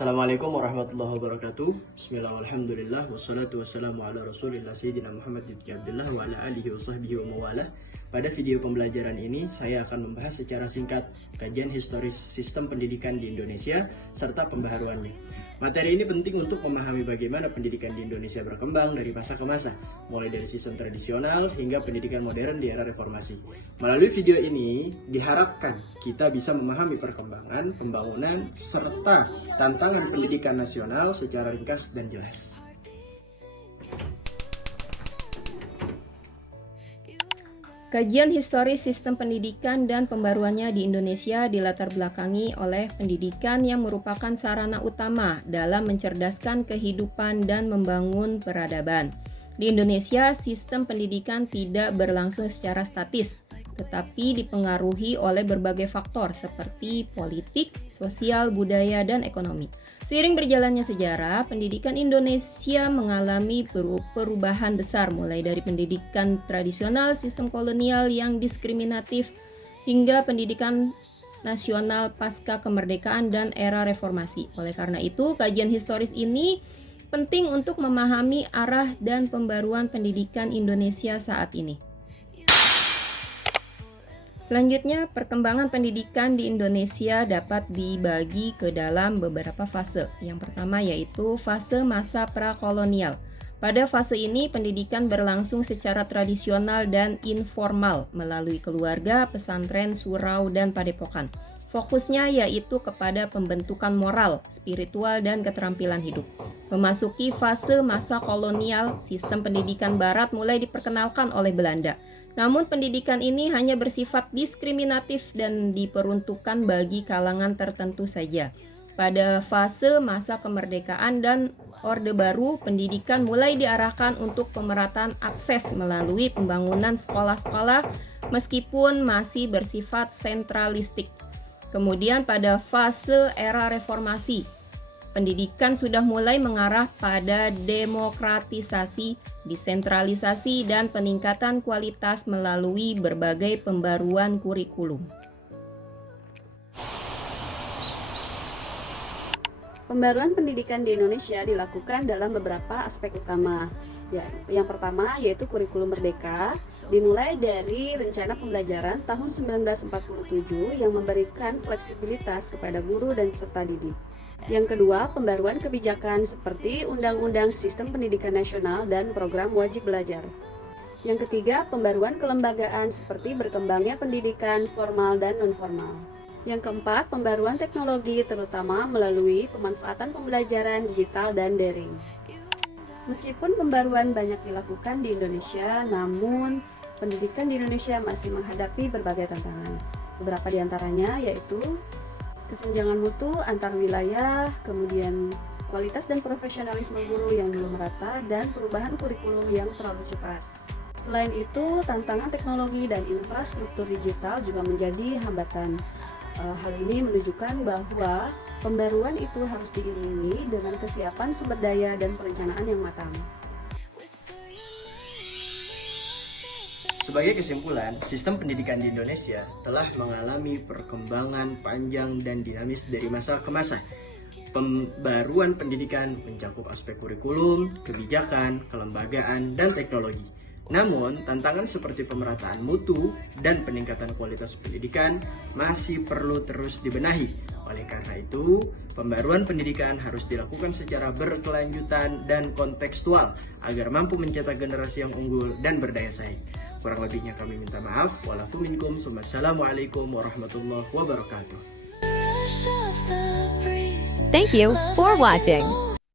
Assalamualaikum warahmatullahi wabarakatuh. Bismillah, alhamdulillah, wassalatu wassalamu ala rasulillah sayyidina Muhammad ibn Abdullah wa ala alihi wa sahbihi wa mawalah. Pada video pembelajaran ini, saya akan membahas secara singkat kajian historis sistem pendidikan di Indonesia serta pembaharuannya. Materi ini penting untuk memahami bagaimana pendidikan di Indonesia berkembang dari masa ke masa, mulai dari sistem tradisional hingga pendidikan modern di era reformasi. Melalui video ini, diharapkan kita bisa memahami perkembangan, pembangunan, serta tantangan pendidikan nasional secara ringkas dan jelas. Kajian historis sistem pendidikan dan pembaruannya di Indonesia dilatar belakangi oleh pendidikan yang merupakan sarana utama dalam mencerdaskan kehidupan dan membangun peradaban. Di Indonesia, sistem pendidikan tidak berlangsung secara statis, tetapi dipengaruhi oleh berbagai faktor seperti politik, sosial, budaya, dan ekonomi. Seiring berjalannya sejarah, pendidikan Indonesia mengalami perubahan besar, mulai dari pendidikan tradisional, sistem kolonial yang diskriminatif, hingga pendidikan nasional pasca kemerdekaan dan era reformasi. Oleh karena itu, kajian historis ini penting untuk memahami arah dan pembaruan pendidikan Indonesia saat ini. Selanjutnya, perkembangan pendidikan di Indonesia dapat dibagi ke dalam beberapa fase. Yang pertama yaitu fase masa prakolonial. Pada fase ini, pendidikan berlangsung secara tradisional dan informal melalui keluarga, pesantren, surau, dan padepokan. Fokusnya yaitu kepada pembentukan moral, spiritual, dan keterampilan hidup. Memasuki fase masa kolonial, sistem pendidikan Barat mulai diperkenalkan oleh Belanda. Namun pendidikan ini hanya bersifat diskriminatif dan diperuntukkan bagi kalangan tertentu saja. Pada fase masa kemerdekaan dan Orde Baru, pendidikan mulai diarahkan untuk pemerataan akses melalui pembangunan sekolah-sekolah meskipun masih bersifat sentralistik. Kemudian pada fase era reformasi, pendidikan sudah mulai mengarah pada demokratisasi, desentralisasi, dan peningkatan kualitas melalui berbagai pembaruan kurikulum. Pembaruan pendidikan di Indonesia dilakukan dalam beberapa aspek utama. Yang pertama yaitu kurikulum merdeka, dimulai dari rencana pembelajaran tahun 1947 yang memberikan fleksibilitas kepada guru dan peserta didik. Yang kedua, pembaruan kebijakan seperti Undang-Undang Sistem Pendidikan Nasional dan Program Wajib Belajar. Yang ketiga, pembaruan kelembagaan seperti berkembangnya pendidikan formal dan non-formal. Yang keempat, pembaruan teknologi terutama melalui pemanfaatan pembelajaran digital dan daring. Meskipun pembaruan banyak dilakukan di Indonesia, namun pendidikan di Indonesia masih menghadapi berbagai tantangan. Beberapa di antaranya yaitu kesenjangan mutu antar wilayah, kemudian kualitas dan profesionalisme guru yang belum merata, dan perubahan kurikulum yang terlalu cepat. Selain itu, tantangan teknologi dan infrastruktur digital juga menjadi hambatan. Hal ini menunjukkan bahwa pembaruan itu harus diiringi dengan kesiapan sumber daya dan perencanaan yang matang. Sebagai kesimpulan, sistem pendidikan di Indonesia telah mengalami perkembangan panjang dan dinamis dari masa ke masa. Pembaruan pendidikan mencakup aspek kurikulum, kebijakan, kelembagaan, dan teknologi. Namun, tantangan seperti pemerataan mutu dan peningkatan kualitas pendidikan masih perlu terus dibenahi. Oleh karena itu, pembaruan pendidikan harus dilakukan secara berkelanjutan dan kontekstual agar mampu mencetak generasi yang unggul dan berdaya saing. Kurang lebihnya kami minta maaf. Walafu minkum. Wassalamualaikum warahmatullahi wabarakatuh. Thank you for watching.